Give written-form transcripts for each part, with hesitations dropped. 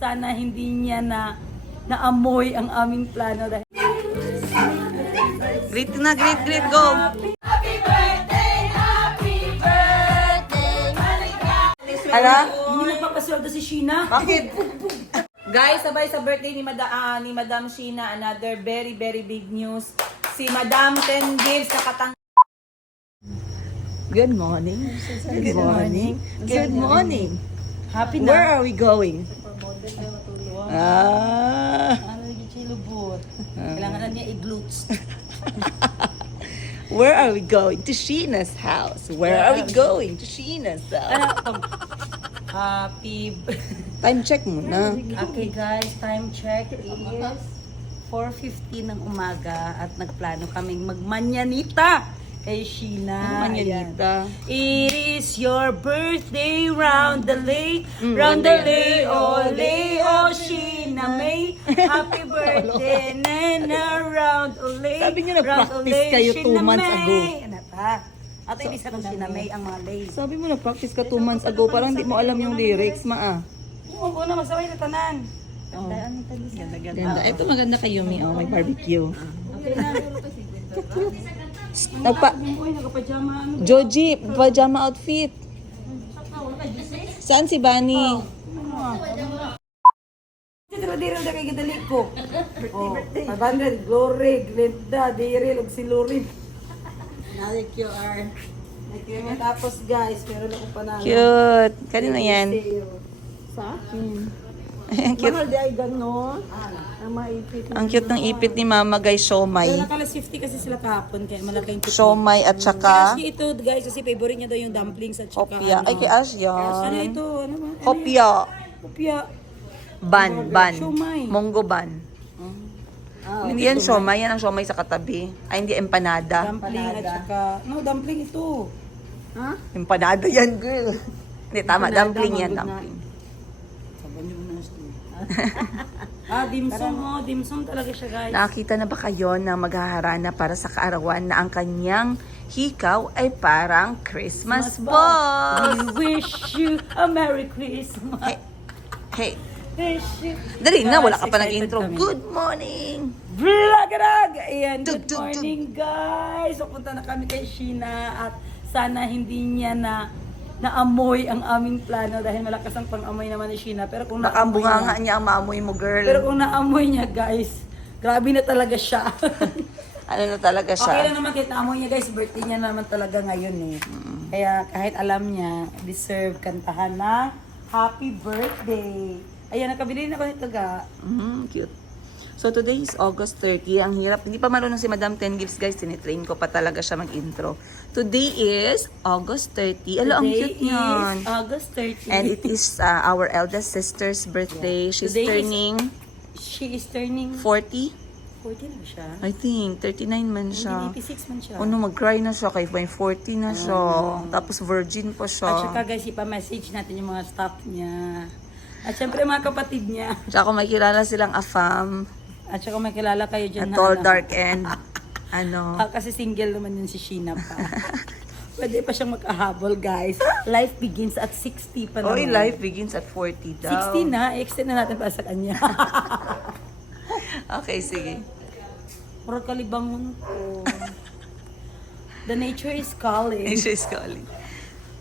sana hindi niya naamoy ang aming plano. Dahil Greet na, greet, go! Ano? hindi nagpapasweldo si Sheena. Bakit? Guys, sabay sa birthday ni Madam Sheena, another very big news. Si Madam Ten Gives nakatang... Good morning. Good morning. Good morning. Happy Where na. are we going? Ah. Ano yung chilubot? Kailangan na niya i-glutes. Where are we going? To Sheena's house. Where are we going? To Sheena's house. Happy. Time check muna. Okay guys, time check is 4:50 ng umaga at nagplano kaming magmanyanita kay Sheena. Manyanita. It is your birthday round the lay, oh Sheena May. Happy birthday, Nana, round the lay. Sabi niyo nag-practice kayo 2 months ago. Ano pa? At hindi sa Sheena May ang mga lay. Sabi mo na-practice ka 2 months ago, parang hindi mo alam yung lyrics, Huwag ko na magsabay na tanan. Ganda. Ito maganda kay Yumi, may barbecue. Okay na. Uy, nagpa-pajama. Ano? Joji, pajama outfit. Saan si Bunny? Dira kay gidali ko. Oh, 500 Glory, Glenda, Daryl ug si Lorin. Nari QR. Tapos guys, meron akong panalo. Cute. Kanino yan? Sa akin. Cute. Mahal di ay ganon. Ang maipit. Ang cute ng ipit ni Mama guys, Pero siomay. nakala 50 kasi sila kahapon kaya malaking tipid. Siomay at saka Kasi ito guys, kasi favorite niya daw yung dumplings at saka kopya. Ay, kay Ash Ano yan. ito? Ano ba? Kopya. Kopya. Ban. Siomay. Monggo ban. Hindi yan siomay, yan ang siomay sa katabi. Ay, hindi empanada. Dumpling at saka... No, dumpling ito. Ha? Empanada yan, girl. Hindi, tama. Dumpling yan, dumpling. Dimsum mo. Dimsum talaga siya guys. Nakakita na ba kayo na maghaharana para sa kaarawan na ang kanyang hikaw ay parang Christmas ball? We wish you a Merry Christmas. Hey, Wish you... dali na, wala ka pa Excited nag-intro. kami. Good morning! Vlog! Ayan, good Tug, tug, tug. morning guys. Pupunta na kami kay Sheena at sana hindi niya naamoy ang aming plano dahil malakas ang pang-amoy naman ni Sheena. Pero kung Baka ang naamoy bunganga niya, niya ang maamoy mo, girl. pero kung naamoy niya guys, grabe na talaga siya. Ano na talaga Okay siya? lang naman kahit naamoy niya guys, birthday niya naman talaga ngayon eh. Kaya kahit alam niya, deserve kantahan na happy birthday. Ayan, nakabili na ako nito ga. Cute. So today is August 30. Ang hirap. Hindi pa marunong si Madam Ten Gives guys. Tinitrain ko pa talaga siya mag-intro. Today is August 30. Alo, ang Today cute niyan. is August 30. And it is our eldest sister's birthday. She's Today is- turning She is turning 40. 40 na siya. I think 39 man Hindi, siya. 86 man siya. Ano, mag-cry na siya kay may 40 na siya. Tapos virgin pa siya. At saka guys, ipa-message natin yung mga staff niya. At syempre mga kapatid niya. Tsaka kung may kilala silang afam, At saka may kilala kayo dyan tall, ano. dark, and ano. Kasi single naman yun si Sheena pa. Pwede pa siyang makahabol guys. Life begins at 60 pa naman. Oy, life begins at 40 daw. 60 na, extend na natin para sa kanya. Okay, sige. Puro kalibangon ko. The nature is calling. She's calling.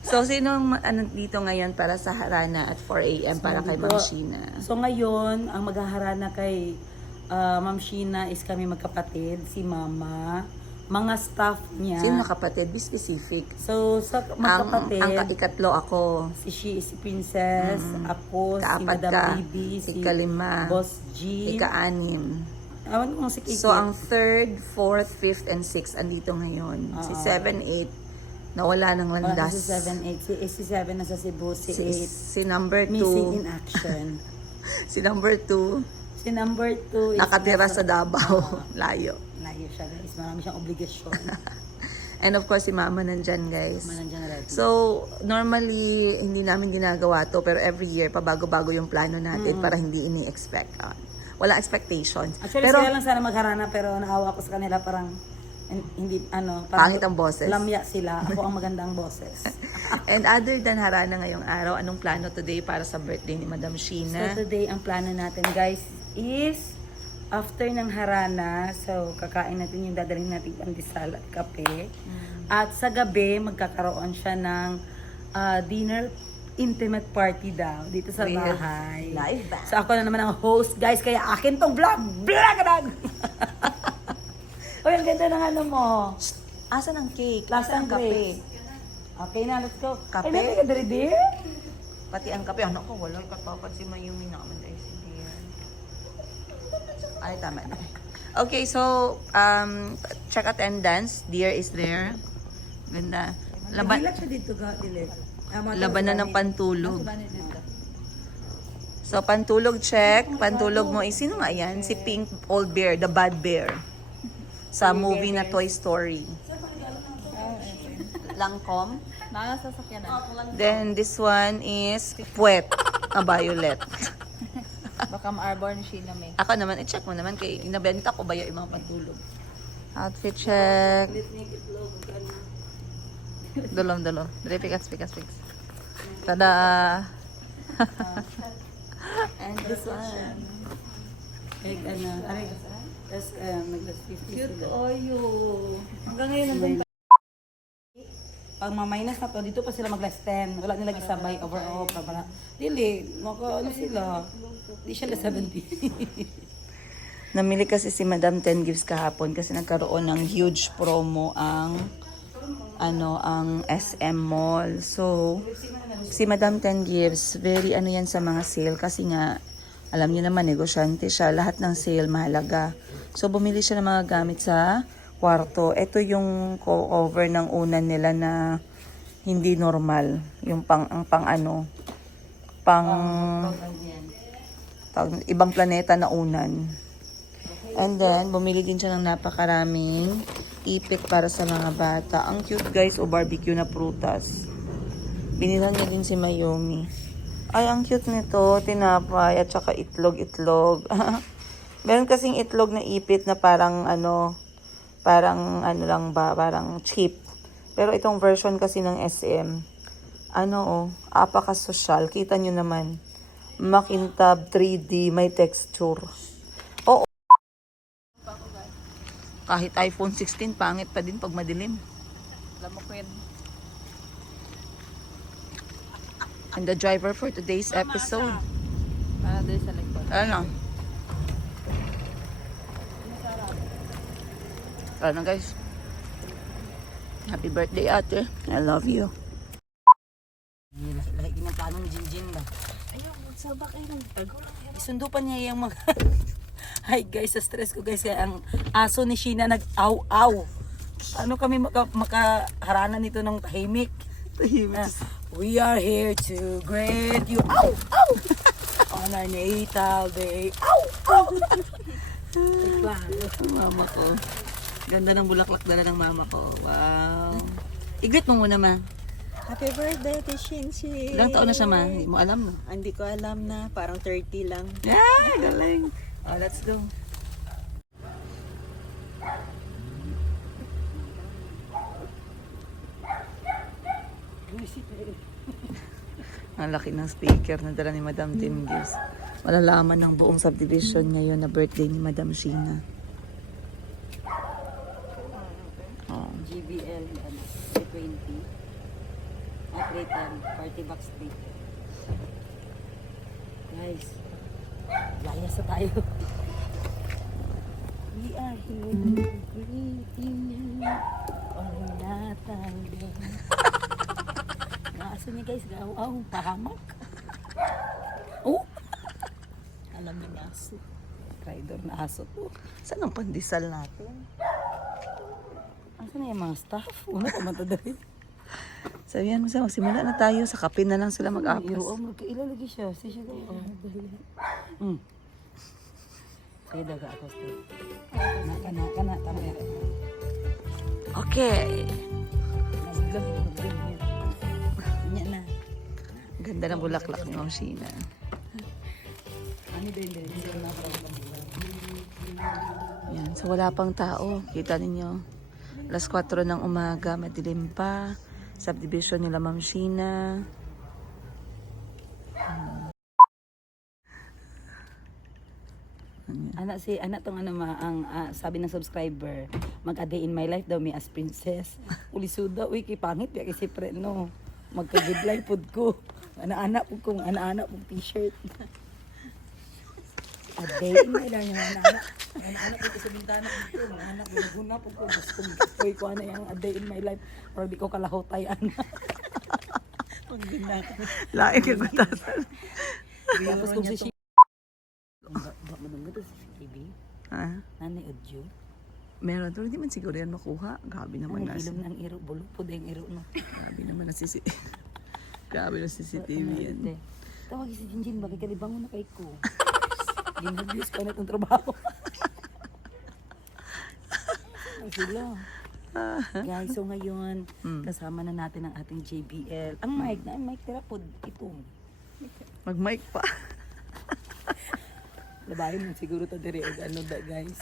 So, sinong dito ngayon para sa harana at 4 a.m. para kay Ma'am Sheena? So ngayon, ang maghaharana kay Ma'am Sheena is kami magkapatid, si Mama, mga staff niya. Sino kapatid? Be specific. So sa Ang magkapatid, ikatlo ako. si Princess, ako, si Kaapat Madam ka. Bibi, si Ikalima. Boss G. Ika-anim. Awan ko si Kiki. So, ang 3rd, 4th, 5th, and 6th andito ngayon. Si 7, 8, nawala ng landas. Si 7, 8. Si 7 nasa Cebu. Si 8, Si number 2. missing in action. Si number 2, Si number 2 is nakatira sa Davao. Layo. layo siya guys. Marami siyang obligasyon. And of course, si Mama nandyan, guys. Manandyan ready. So, normally, hindi namin ginagawa to, pero every year, pabago-bago yung plano natin para hindi ini-expect. Wala expectations. Actually, Pero, sila lang sana magharana pero naawa ko sa kanila parang Hindi, Pangit ang boses. Lamya sila. Ako ang magandang boses. And other than harana ngayong araw, anong plano today para sa birthday ni Madam So Sheena? today, ang plano natin guys is after ng harana, so kakain natin yung dadalhin natin pandesal at kape. At sa gabi, magkakaroon siya ng dinner intimate party daw dito sa With bahay. live band. So ako na naman ang host guys, kaya akin tong vlog. Vlog! Uy, ang ganda ng ano mo. Asan ang cake? Last Asan ang kape? Okay na, let's go. Kape? Ay, natin ka dari dear. Pati ang kape. Ano ko, wala katapat si Mayumi naman ay si Dear. Ay, tama na. Okay, so, check attendance. Dear is there. Ganda. Nagilak siya dito ga, dilit. Labanan ng pantulog. So, pantulog check. Pantulog mo, sino nga yan? Si Pink Old Bear, the bad bear. Sa movie na Toy Story. Langkom. Nakasasakyan na. Then, this one is Puwet, a violet. Baka ma-arbor ni Sheena may. Ako naman, i-check mo naman kay inabenta ko ba yung mga pantulog. Outfit check. Dulong. Dali, pikas. Tada! And this one. Egg, aray. Tapos, nag-50 Cute sila. oyo. Hanggang ngayon nandun pa. Pag maminus na to, dito pa sila mag-less 10. Wala nila gisabay overall. Para dili, sila. Di siya na 70. Namili kasi si Madam 10 Gives kahapon kasi nagkaroon ng huge promo ang SM Mall. So, si Madam 10 Gives, very yan sa mga sale kasi nga, alam niyo naman, negosyante siya. Lahat ng sale mahalaga. So, bumili siya ng mga gamit sa kwarto. Ito yung cover ng unan nila na hindi normal. Yung ibang planeta na unan. And then, bumili din siya ng napakaraming ipit para sa mga bata. Ang cute guys, o barbecue na prutas. Binilhan niya din si Mayumi. Ay, ang cute nito. Tinapay at saka itlog. Meron kasing itlog na ipit na parang cheap. Pero itong version kasi ng SM, apaka-social. Kita nyo naman. Makintab 3D, may texture. Oo. Kahit iPhone 16, pangit pa din pag madilim. Alam mo ko yun. And the driver for today's episode. Para doon sa likod. Ano guys? Happy birthday ate. I love you. Lahat din ang plano ni Jinjin ba? Ayaw, magsabak ay lang. Isundo pa niya yung mga... Hi guys, sa stress ko guys. Kaya ang aso ni Sheena nag-aw-aw. Ano kami makaharana nito ng tahimik? We are here to greet you. Ow! Ow! On our natal day. Ow! Ow! Mama ko. Ganda ng bulaklak dala ng mama ko. Wow. Iglit mo muna ma. Happy birthday kay Shinshi. Ilang taon na siya ma? Hindi mo alam no? Hindi ko alam na. Parang 30 lang. Yeah, galing. Oh, let's go. Ang laki ng speaker na dala ni Madam Tim Gives. Malalaman ng buong subdivision ngayon na birthday ni Madam Sheena. Oh. GBL 20. At rate 40 bucks rate. Guys, layas na tayo. We are here to greet you on your natal day. Naaso niya guys, gaw-aw, pahamak. Oh! Alam niya na aso. Rider na aso to. Saan ang pandesal natin? Asan na yung mga staff? Una pa matadari. Sabihan mo siya, magsimula na tayo. Sa kape na lang sila Oo, mag-apos. magkailalagi siya. Si siya daw. Kaya daga ako siya. Kana, tama yan. Okay. Maglam. Nya na. Ganda ng bulaklak ni Ma'am Sheena. Ano ba yun? Hindi ko na Yan. So wala pang tao. Kita ninyo. Alas 4 ng umaga, madilim pa. Subdivision nila Ma'am Sheena. Anak tong ano ma, ang sabi ng subscriber, mag-a day in my life daw me as princess. Ulisuda, uy, kay pangit, kaya kasi pre, no. Magka-good life food ko. Anak-anak po kong, anak-anak pong t-shirt. A day in my life, anak-anak po sa bintana po ko, anak po, naguna po ko, gusto ko ano yung a day in my life, or di ko kalahotayan. Lain ka gutasan. Tapos kung si madungga to si TV, Ha? nanay audio. Meron to, hindi man siguro yan makuha. Grabe naman Ang na. ilong ng iro, bulo po yung iro, no. Grabe naman na CCTV. Grabe na CCTV yan. Tawag si Jinjin, bakit kalibangon na kay ko? Ginag-use ko na itong trabaho. Ay, sila. Guys, so ngayon, kasama na natin ang ating JBL. Ang mic na, ang mic tira po, ito. Mag-mic pa. Labahin mo siguro to dire ano da guys.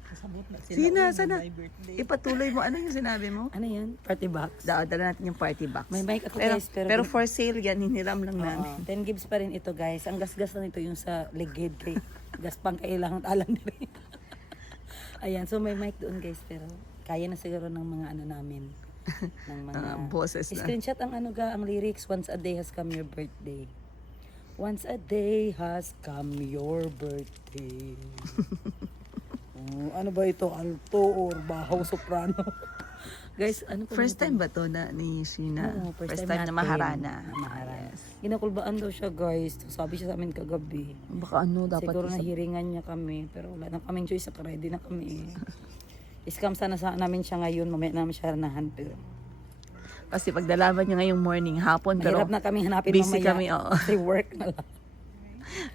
Kasabot na sila. Sina, sana. Ipatuloy mo. Ano yung sinabi mo? Ano yan? Party box. Dala natin yung party box. May mic ako pero, guys, pero for sale yan, hiniram lang namin. 10 gives pa rin ito guys. Ang gasgas na nito yung sa legid kay gas pang kailangan alam na rin. Ayan, so may mic doon guys pero kaya na siguro ng mga ano namin. Ng mga boses na. Screenshot ang ano ga, ang lyrics, once a day has come your birthday. Once a day has come your birthday. Ano ba ito? Alto or bahaw soprano? Guys, ano po? First time ba to na ni Sheena? Oo, first time na natin. maharana. Maharana. Yes. Ginakulbaan daw siya guys. Sabi siya sa amin kagabi. Baka ano dapat Siguro nahiringan niya kami. Pero wala na kaming choice. Ready na kami. Scam sana sa namin siya ngayon. Mamaya namin siya ranahan. Pero Kasi pagdalaman niya ngayong morning, hapon, pero mahirap na kami hanapin busy mamaya. kami, oo. Kasi work na lang.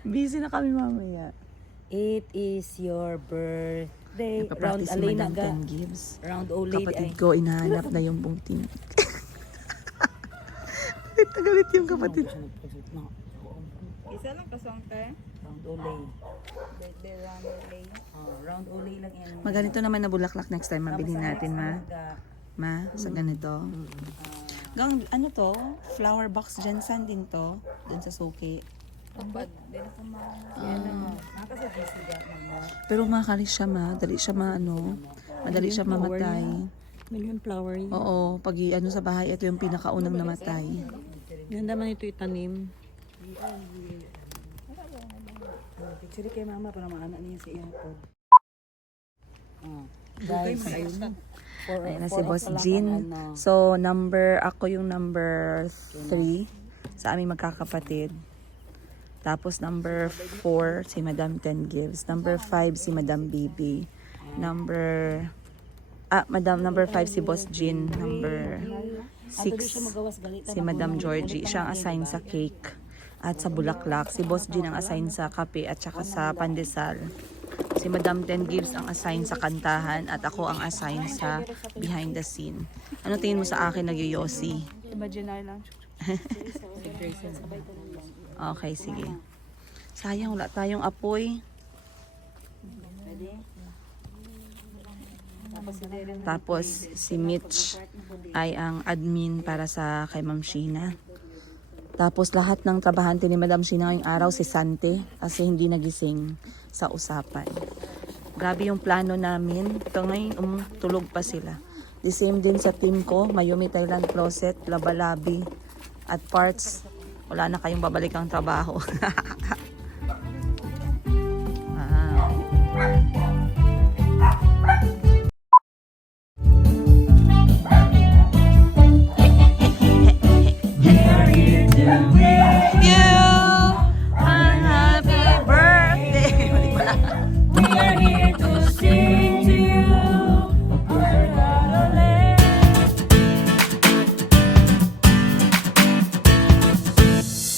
busy na kami mamaya. It is your birthday. Round Nagpa-practice si alay na Madam ga. Ten Gibbs. Round old lady Kapatid ay. ko, inahanap na yung buong team. Galit na galit yung kapatid. Isa lang kasong te. Round olay. Birthday round relay. Round olay lang yan. Maganito naman na bulaklak next time, mabili natin, ma. Ma, sa ganito. Gang, ano to? Flower box Jensen din to. Dun sa suki. Kapag din ako mga Pero makakalis siya, ma. Dali siya madali siya mamatay. million flower yun. Oo, pag ano sa bahay, ito yung pinakaunang namatay. Yan naman ito itanim. Picture kay mama para maana niya sa iyang pod. Guys, ayun. Ayan na si Boss Jean. So, ako yung number 3 sa aming magkakapatid. Tapos number 4 si Madam Ten Gives. Number 5 si Madam Bibi. Number 5 si Boss Jean. Number 6 si Madam Georgie. Siya ang assign sa cake at sa bulaklak. Si Boss Jean ang assign sa kape at saka sa pandesal. Si Madam Ten Gives ang assign sa kantahan at ako ang assign sa behind the scene. Ano tingin mo sa akin nagyoyosi? Imaginary lang. Okay, sige. Sayang, wala tayong apoy. Tapos, si Mitch ay ang admin para sa kay Ma'am Sheena. Tapos, lahat ng trabahante ni Madam Sheena ngayong araw, si Sante, kasi hindi nagising sa usapan. Grabe yung plano namin. Ito ngayon, tulog pa sila. The same din sa team ko, Mayumi Thailand Closet, Labalabi, at parts. Wala na kayong babalikang trabaho.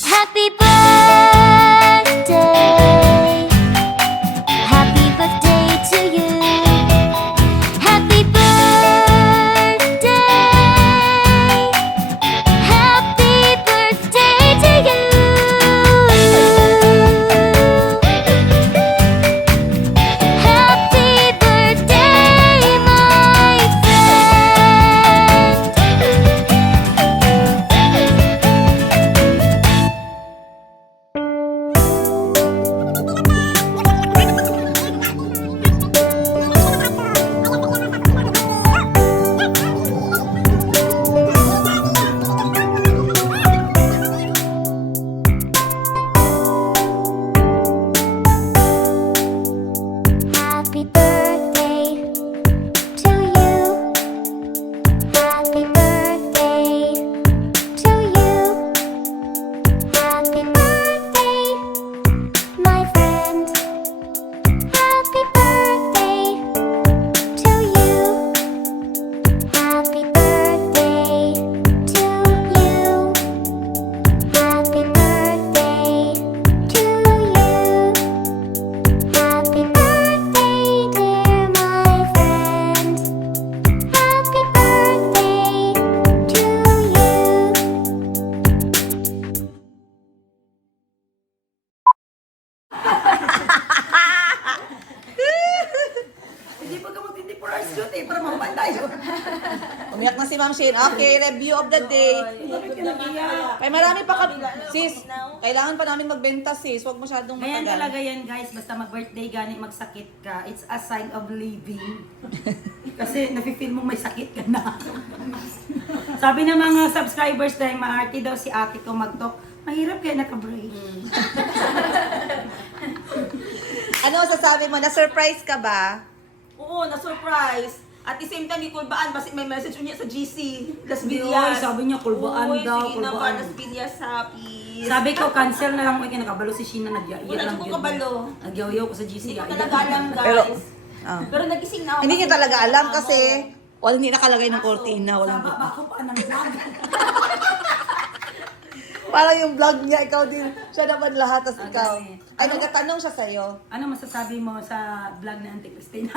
Happy birthday Umiyak na si Ma'am Shane. Okay, review of the day. Ay, marami pa kami. Sis, kailangan pa namin magbenta, sis. Huwag masyadong Ganyan matagal. talaga yan guys, basta mag-birthday gani magsakit ka, it's a sign of living. Kasi nafe-feel mo may sakit ka na. Sabi ng mga subscribers dahil maarte daw si ate ko mag-talk, mahirap kaya naka-brace. Ano sasabi mo? Na-surprise ka ba? Oo, na-surprise. At the same time, di kulbaan, basta may message niya sa GC. Las Uy, Villas. sabi niya, kulbaan daw, Sige na ba, kulbaan. Las Villas, happy. Sabi ko, cancel na lang. Uy, kinakabalo si Sheena, nagyaiyak Wala lang ko yun. kabalo. Nagyaw-yaw ko sa GC. Hindi ko iyak talaga alam, guys. Pero- ah. Pero nagising na ako. Hindi niya kasi talaga alam ano, kasi wala hindi nakalagay ng kortina. Walang Sa baba ko pa ng vlog. Parang yung vlog niya, ikaw din. Siya naman lahat, tas ikaw. Okay. Ay, nagtatanong siya sa'yo. Ano masasabi mo sa vlog na Auntie Christine?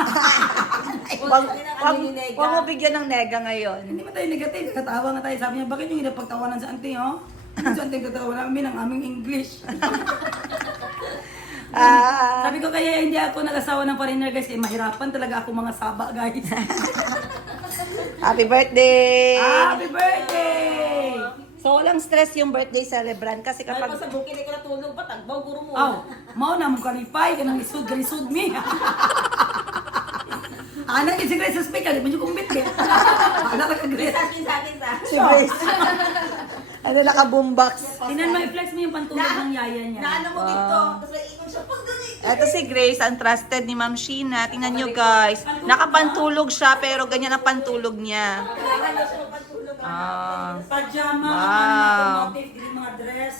Wag mo bigyan ng nega ngayon. Hindi mo tayo negative, katawa nga tayo. Sabi niya, bakit yung hindi pagtawanan sa auntie, oh? Sa auntie katawa namin ang aming English. Sabi ko kaya hindi ako nag-asawa ng foreigner guys, eh, mahirapan talaga ako mga saba guys. Happy birthday! Happy birthday! So, walang stress yung birthday celebrant kasi Dahil kapag... pa sa bukid, ikaw natulog pa, tagbaw, guro mo. Aw, mao na mong kalipay, ka nang lisod me. Anak, si Grace sa speaker, di ba yung kumbit ka? Anak ka Grace. Sa akin, sa akin, sa Si Grace. Ano, naka-boombox. Tinan mo, i-flex mo yung pantulog ng yaya niya. Naano mo dito, tapos naiinom siya, pag ganito. Ito si Grace, ang trusted ni Ma'am Sheena. Tingnan nyo guys. Nakapantulog siya pero ganyan ang pantulog niya. Kailangan niya siya magpatulog. Pajama, Wow. motif, di mga dress.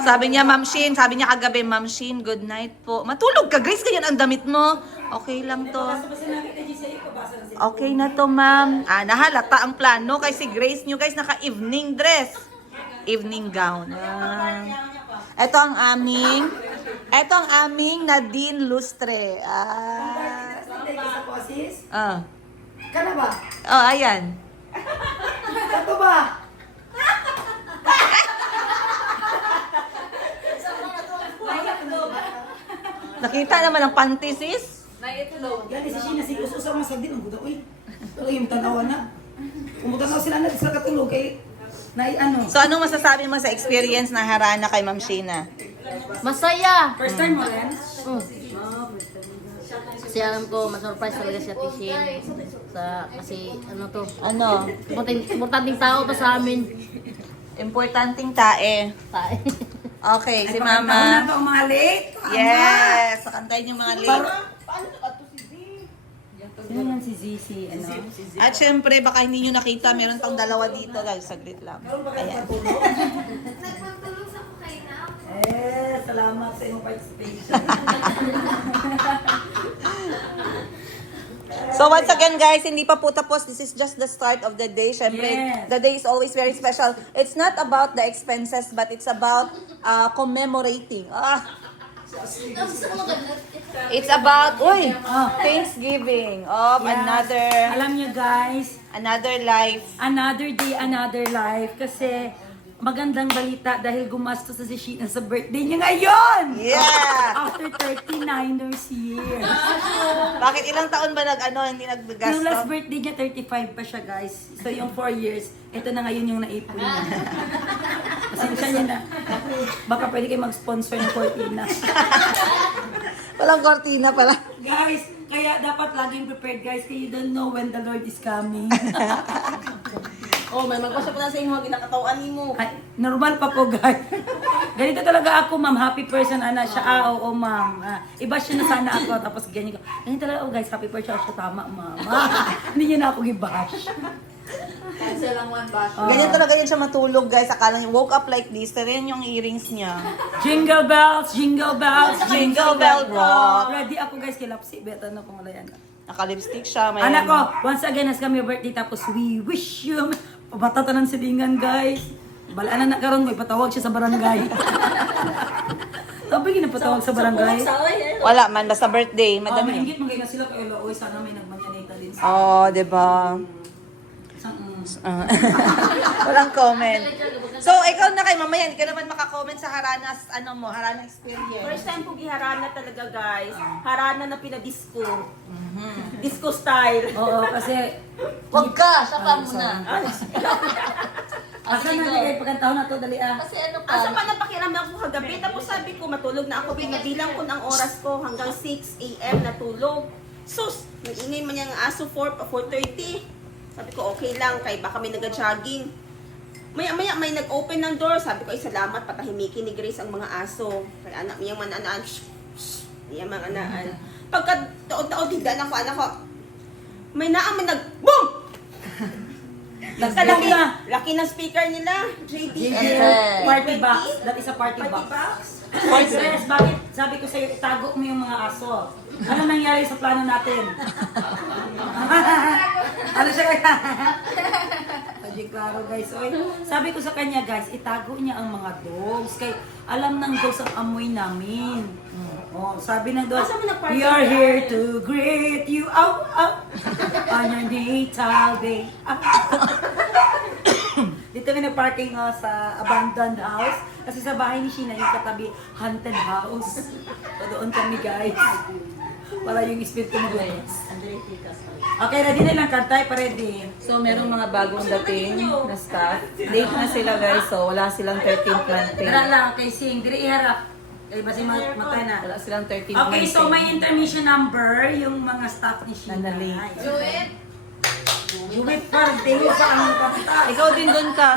Sabi niya, Ma'am Sheen, sabi niya kagabi, Ma'am Sheen, good night po. Matulog ka, Grace, ganyan ang damit mo. Okay lang to. Basta sinabi kay GCA ko, basa na siya. Okay na to, ma'am. Nahalata ang plano kay si Grace nyo, guys, naka-evening dress. Evening gown. Ito ang aming Nadine Lustre. Sa posis? Ah. Ka na ba? Oh, ayan. Ito ba? Nakita naman ang panty, sis. Yan, si Sheena, si Uso mo sa din. Ang buda, uy. Pero yung tanawa na. Kung tanawa sila na, sila katulog kay... ano? So, anong masasabi mo sa experience na harana kay Ma'am Sheena? Masaya! First time mo rin? Kasi alam ko, masurprise talaga si Ate Shin. Kasi ano to, Ano? importanteng tao to sa amin. Importanteng tae. Okay, si Taon na Mama. to, mga late. Yes! Kantayin yung mga late. Sino yan si ZC? Ano? At syempre, baka hindi nyo nakita, meron pang dalawa dito. Guys, saglit lang. Ayan. Salamat sa iyong participation. So once again guys, hindi pa po tapos. This is just the start of the day. Syempre, Yes. the day is always very special. It's not about the expenses, but it's about commemorating. It's about Thanksgiving of Yes. Alam niyo guys, another life. another day, another life. Kasi magandang balita dahil gumastos na si Sheena sa birthday niya ngayon! Yeah! After 39ers years. Bakit ilang taon ba hindi Yung last naggasto? birthday niya, 35 pa siya guys. So yung 4 years, ito na ngayon yung naipon niya. Pasensya niya na. Baka pwede kayo mag-sponsor ng cortina. Walang kortina pala. Guys, kaya dapat laging prepared guys, kaya you don't know when the Lord is coming. Oh, may magpasya pa na sa inyo, ginakatawan ni mo. Ay, normal pa po guys. Ganito talaga ako ma'am, happy person ana siya. Oo ma'am. I-bash niyo na sana ako tapos ganyan ko. Ganyan talaga ako guys, happy person siya tama ma'am. Hindi niyo na ako i-bash. Cancel lang one bash. Ganyan talaga yun siya matulog guys. Akala niya, woke up like this. Pero yan yung earrings niya. Jingle bells, jingle bells, Jingle bell rock. Ready ako guys kay Lapsi. Beta na kung wala yan. Naka-lipstick siya. May Anak ko, once again, as kami birthday, tapos we wish you, pabatanan sa dingan, guys. Balaan na karon may patawag siya sa barangay. Sabi ginapatawag sa barangay. Wala man, basta birthday. May Madami. ingit, magay na sila kay Eloy. Sana may nagmanyanita din sa... Oh, diba? Walang comment. So, ikaw na kay mamaya, hindi ka naman makakomment sa Harana's, Harana experience. First time ko giharana talaga, guys. Harana na pinadisco. Disco style. Oo, kasi Huwag ka, siya ka muna. asa na kay pagkantaon na to dali Kasi ano pa? Asa pa napakiramdam ko kagabi, tapos sabi ko matulog na ako, binabilang ko ng oras ko hanggang 6 a.m. natulog. Sus, nag-ingay man yung aso 4:30. Sabi ko okay lang, kay baka may nag-jogging. Maya-maya may nag-open ng door, sabi ko ay salamat, patahimikin ni Grace ang mga aso. Kaya anak niyang mananaan, niyang mga anaan. Pagka taod-taod, higda na ko, anak ko, may naaman nag-boom! Nagsalaki na. Laki ng speaker nila, JD. Party box. That is a party box. Yes, bakit sabi ko sa'yo, itago mo yung mga aso? Ano nangyari sa plano natin? Ano siya kaya? Hindi klaro guys. Oy, sabi ko sa kanya guys, itago niya ang mga dogs. Kay alam ng dogs ang amoy namin. Oh, sabi ng dogs, Asa mo nag-party we are ka? here to greet you out, out on your natal day. Dito kami nag-parking sa abandoned house. Kasi sa bahay ni Sheena, yung katabi, haunted house. So doon kami guys. Para yung espiritu mo guys. Okay, ready na lang kantay, pa-ready. So, merong mga bagong dating na staff. Late na sila guys, so wala silang 13th month pay. Tara lang, okay, sing. Diri iharap. Eh, basi matay na. Wala silang 13th month Okay, so pay. may intermission number, yung mga staff ni Sheena. Nandali. Juwit pa, tingin pa ang kanta. Ikaw din doon ka.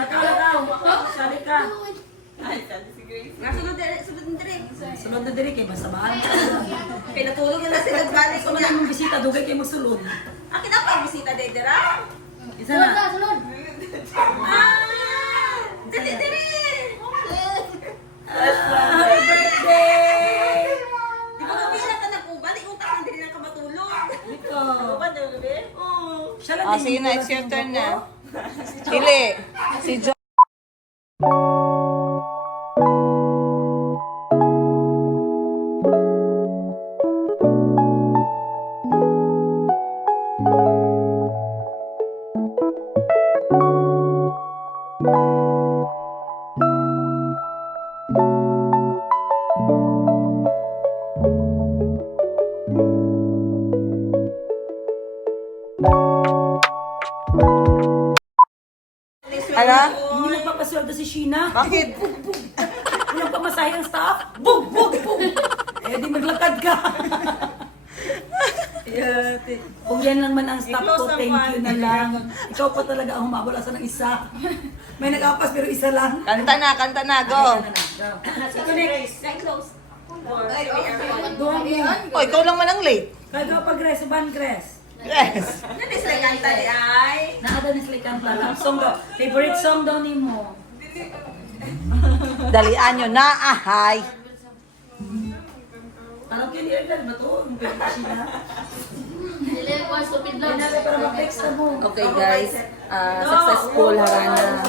Sali ka. Sunod na dire. Sunod na diri kay basta mahal. Pinatulog na sila, balik ko Kung na. ano mong bisita, dugay kay magsulod. Akin na pa bisita de dira. Isa na. Sunod! Dali dire. Happy birthday! Di ba kabila ka nag-uban, iutak na dire nang kamatulog. Ito. Uban daw gabi? Oo. Siya lang Oh, din sige yung na, it's oras your ng turn buko. na. Pili. Si Jo. Ano? Hindi nagpapasweldo si Sheena. Bakit? Walang pamasahe ang staff. Bug, bug, bug. Eh, di maglakad ka. Kung yan lang man ang staff ko, I-close ang thank you na lang. Ikaw pa talaga ang humabol asa ng isa. May nag-apas pero isa lang. Kanta na, go. Ito next. Close. Doon mo. Oh, ikaw lang man ang late. Kaya pag Gres, ban Gres. Yes. Nani sa kanta di ay. Naada ni Slikan Love song daw. Favorite song daw ni mo. Dalian nyo na, ahay. Ano kinirdan ba to? Ang pwede Sheena. Dili ko, stupid lang. Kailangan para mag-text na mo. Okay guys, successful Harana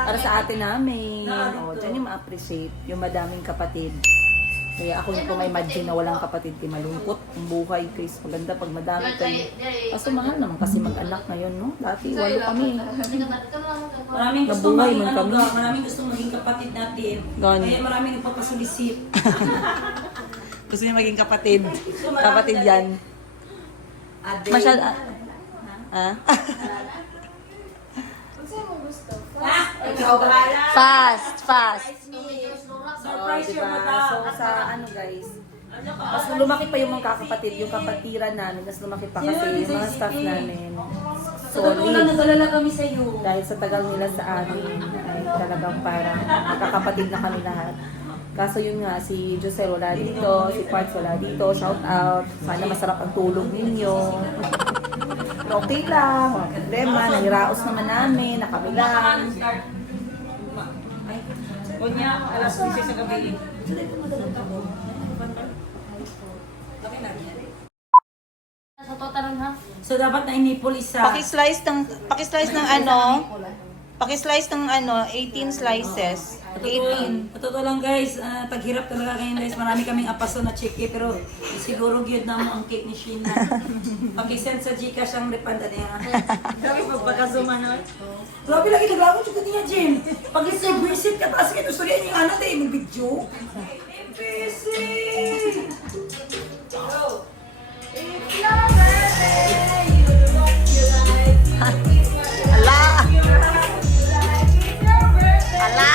para sa atin namin. Oh, dyan yung ma-appreciate yung madaming kapatid. Kaya ako yung may imagine na walang kapatid, di malungkot ang buhay guys. Maganda pag madami kayo. Kaso mahal naman kasi mag-anak ngayon, no? Dati, 8 kami. Maraming gusto Nabuhay maging man ano kami. ka, maraming gusto maging kapatid natin. Gani. Kaya maraming nagpapasulisit. Gusto niya maging kapatid. Kapatid yan. Masyad... Ah? Ikaw bahala. Fast. Surprise Diba? your madam. So, sa ano guys, mas lumaki pa yung mga kakapatid, yung kapatiran namin, mas lumaki pa kasi yung mga staff namin. Sa totoo lang, Solid. nag-alala kami sa iyo. Dahil sa tagal nila sa amin, ay talagang parang magkakapatid na kami lahat. Kaso yun nga, si Josel wala dito, si Parts wala dito, shout out. Sana masarap ang tulog ninyo. Pero okay lang, walang problema, nahiraos naman namin, na kami lang. Kunya, alas 10 sa gabi. Sa totalan ha? So, dapat na inipol isa. Pakislice ng ano, Paki-slice ng 18 slices. 18. Totoo lang guys, taghirap talaga ngayon guys. Marami kaming apaso na chiki pero siguro gyud na mo ang cake ni Sheena. Paki-send sa Gcash ang refund niya. Grabe magpagkasuma na. Grabe lagi naglagot yung niya, Jim. Pag-isip, visit ka tapos ito storya niya ano tayo yung video. Visit! Ala! Ala!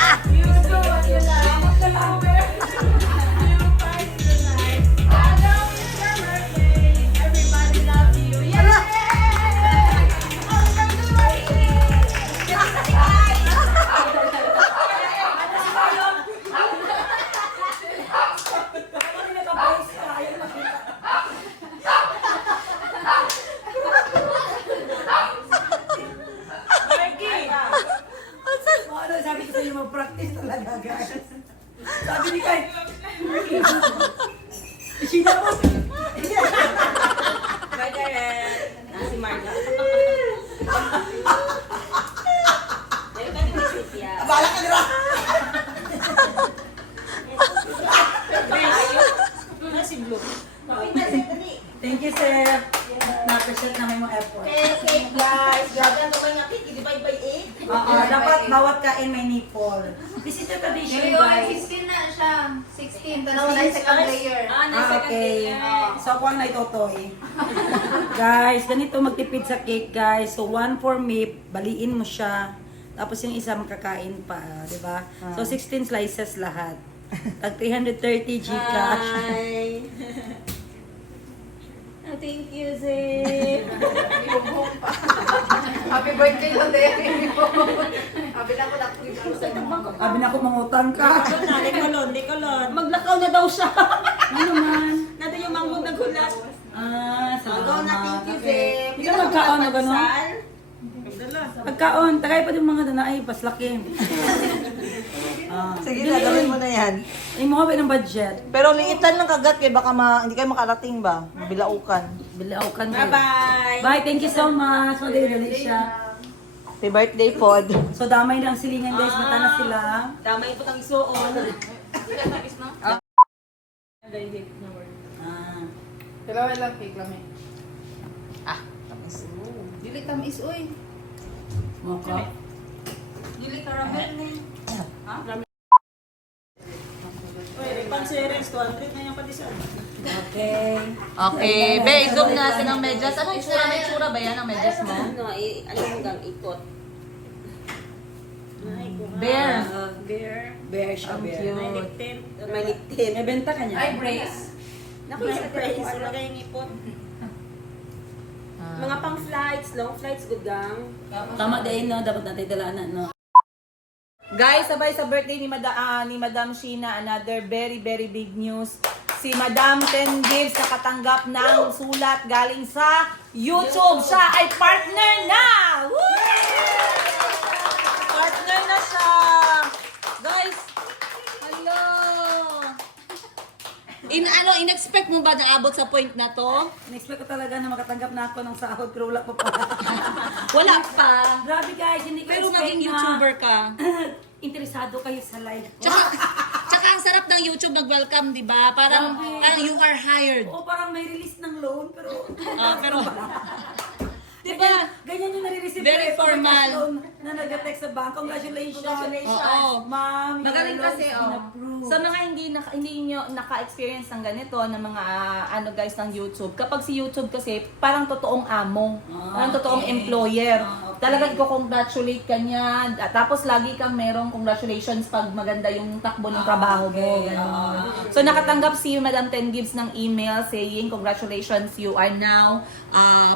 Ano, sabi ko sa inyo, mag-practice talaga, guys. Sabi ni Kai, Sheena po. Bye, Karen. Si Marga. Ayun ka din si Tia. Abala ka nila. Si Blue. Thank you, sir. Na-appreciate namin yung effort. Okay, guys. Grabe ang kamay nga cake. Divide by 8. Oo, dapat bawat kain may nipple. This is the tradition, guys. 16 na siya. 16. Tapos na yung second layer. Okay. So, ako ang naitotoy. Guys, ganito magtipid sa cake, guys. So, 1 for me, baliin mo siya. Tapos yung isa makakain pa, di ba? So, 16 slices lahat. Tag 330 Gcash. Hi. Thank you, Zip. Happy birthday lang din. Happy na ko lang. Sabi na ako, mangutang ka. Dekolon. Maglakaw na daw siya. Ano naman? Nado yung manghod na gulat. Salamat. na, thank you, Zip. Hindi ka magkaon na gano'n? Pagkaon, tagay pa yung mga danaay, paslaki. Sige na, gawin mo na yan. Ay, mga ba ng budget? Pero liitan lang kagat kay baka hindi kayo makarating ba? Bilaukan. Bilaukan ko. Bye-bye. Bye, thank you so much. Madali-dali siya. Happy birthday, Pod. So, damay lang silingan guys, mata na sila. Damay po tang isuon. Dalawa lang cake lang eh. Ah, tapos. Dili tamis, uy. Mukha. Dili caramel ni. Pang-series, 200 na yung padisal. Okay. Okay, be, zoom natin ang medyas. Anong itsura? May itsura ba yan ang medyas mo? Ano hanggang ikot. Bear. Bear siya, Ang bear. cute. May liktin. May benta ka niya? Ay, brace. Naku, sa price. Wala kayong ipot. Mga pang flights, long flights, good gang. Tama din, no? Dapat natin dalaan, no? Guys, sabay sa birthday ni Madam Sheena, another very big news. Si Madam 10 Gives nakatanggap ng sulat galing sa YouTube. Siya ay partner na! Woo! Partner na siya! Guys, hello! In-expect mo ba na abot sa point na to? In-expect ko talaga na makatanggap na ako ng sahod pero wala pa pala. Wala pa. Grabe guys, hindi ko Pero expect naging na YouTuber ka. interesado kayo sa live. Tsaka ang sarap ng YouTube nag-welcome, di ba? Parang you are hired. Oo, parang may release ng loan pero... Pero, di ba? Ganyan yung nare-receive Very ko eh, pag formal. loan na nag-text sa bank. Congratulations. Oo. Ma'am, your Magaling loan kasi, is oh. approved. Sa mga hindi nyo naka-experience ng ganito, ng mga guys ng YouTube, kapag si YouTube kasi, parang totoong amo. Parang totoong employer. Talagang i-congratulate ka niya. Tapos lagi kang merong congratulations pag maganda yung takbo ng trabaho mo. Ganon. So nakatanggap si Madam 10 Gives ng email saying, congratulations, you are now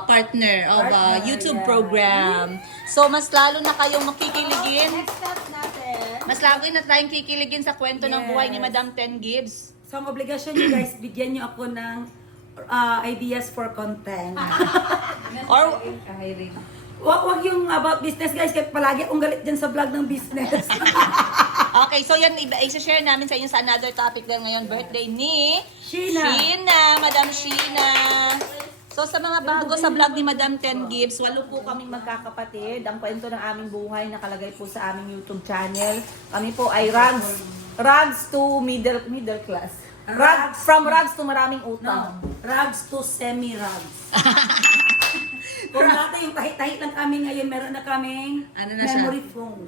partner of a YouTube program. So mas lalo na kayong makikiligin. Next step natin. Mas lalo na tayong kikiligin sa kwento ng buhay ni Madam 10 Gives. So, ang obligasyon nyo guys, bigyan nyo ako ng ideas for content. Or, Wag yung about business guys, kaya palagi akong galit dyan sa vlog ng business. okay, so yan, i-share namin sa inyo sa another topic dahil ngayon birthday ni Sheena. Sheena, Madam Sheena. So So sa mga bago sa vlog ni Madam Ten Gibbs, 8 po kaming magkakapatid. Ang kwento ng aming buhay nakalagay po sa aming YouTube channel. Kami po ay rags to middle class. From rags to maraming utang. Rags to semi-rags. Kung dati yung tahi-tahi lang kami, ngayon meron na kaming Ano na siya? memory foam.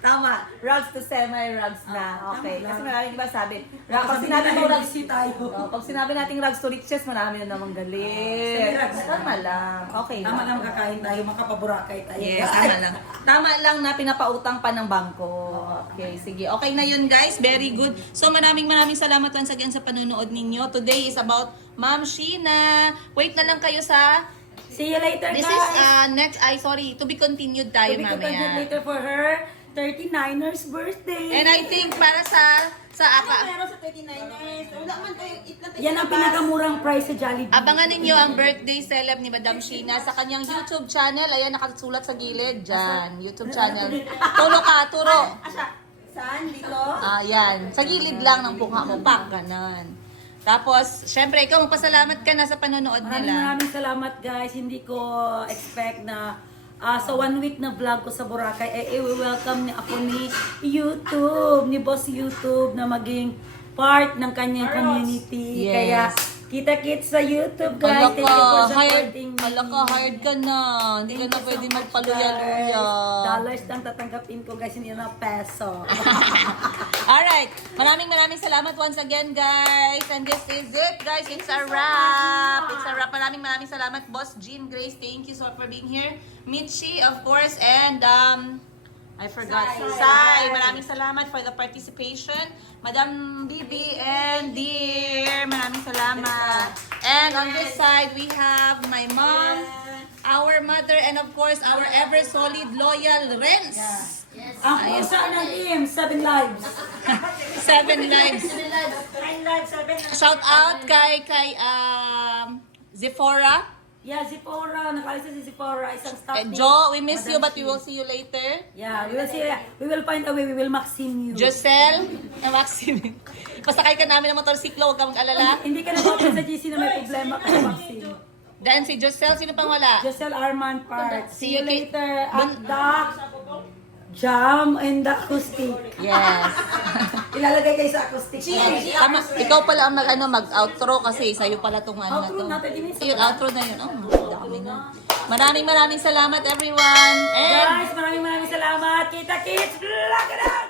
Tama, rags to semi-rags na. Okay, tama kasi lang. maraming iba sabi, Pag sinabi mo rags, tayo. pag sinabi nating rags to riches, marami na namang galit. Semi-rags. Tama lang. Okay Tama lang kakain tayo, makapaburakay tayo. Yes, tama lang. Tama lang na pinapautang pa ng bangko. Okay, sige. Okay na yun guys. Very good. So maraming salamat once again sa panonood ninyo. Today is about Ma'am Sheena. Wait na lang kayo sa... See you later, This guys. is next, sorry, to be continued tayo To be continued mamaya. later for her 39ers birthday. And I think para sa Ano meron sa 39ers? Wala man tayo, itlang tayo. Yan ang pinakamurang price sa Jollibee. abangan ninyo ang birthday celeb ni Madam Sheena sa kanyang YouTube channel. Ayan, nakasulat sa gilid. Diyan, YouTube channel. Turo ka, turo. Asya, saan? Dito? Ayan, sa gilid lang ng mukha mo, pak, ganon. Tapos, syempre, ikaw magpasalamat ka na sa panonood nila. Maraming salamat guys. Hindi ko expect na sa 1 week na vlog ko sa Boracay, welcome ni ako ni YouTube, ni Boss YouTube na maging part ng kanyang community. Yes. Kaya, kita-kits sa YouTube guys. Thank you for supporting me. hired ka na. Hindi ka na pwede magpaluya-luya. Dollars lang tatanggapin ko guys, hindi na peso. Alright, maraming salamat once again guys. And this is it guys, it's a wrap. It's a wrap. Maraming salamat Boss Jean Grace. Thank you so much for being here. Mitchie of course and I forgot. Sai. Maraming salamat for the participation. Madam Bibi and Dear. Maraming salamat. And on this side, we have my mom, our mother, and of course, our ever solid, loyal Renz. Ang pusa ng team, 7 lives. 7 lives. 9 lives, 7 lives. Shout out kay Zephora. Yeah, Zipporah. Nakalis si Zipporah. Isang staff And ni Joe, we miss Madam you but we Chi. will see you later. Yeah, we will see. We will find a way. We will maxim you. Josel, na Maxim. Pasakay ka namin ng motorsiklo, huwag kang mag-alala. Hindi ka na sa GC na may problema ka sa maxim. Then si Josel, sino pang wala? Giselle Armand Park. See you Kay- later at the Jam and the Acoustic. Yes. Ilalagay kayo sa acoustic. Tama, ikaw pala ang mag-outro kasi sa'yo pala itong ano na Outro to. na, 30 minutes. Ayun, outro na yun. Oh, dami na. Maraming salamat everyone. And Guys, maraming salamat. Kita-kits. Vlog!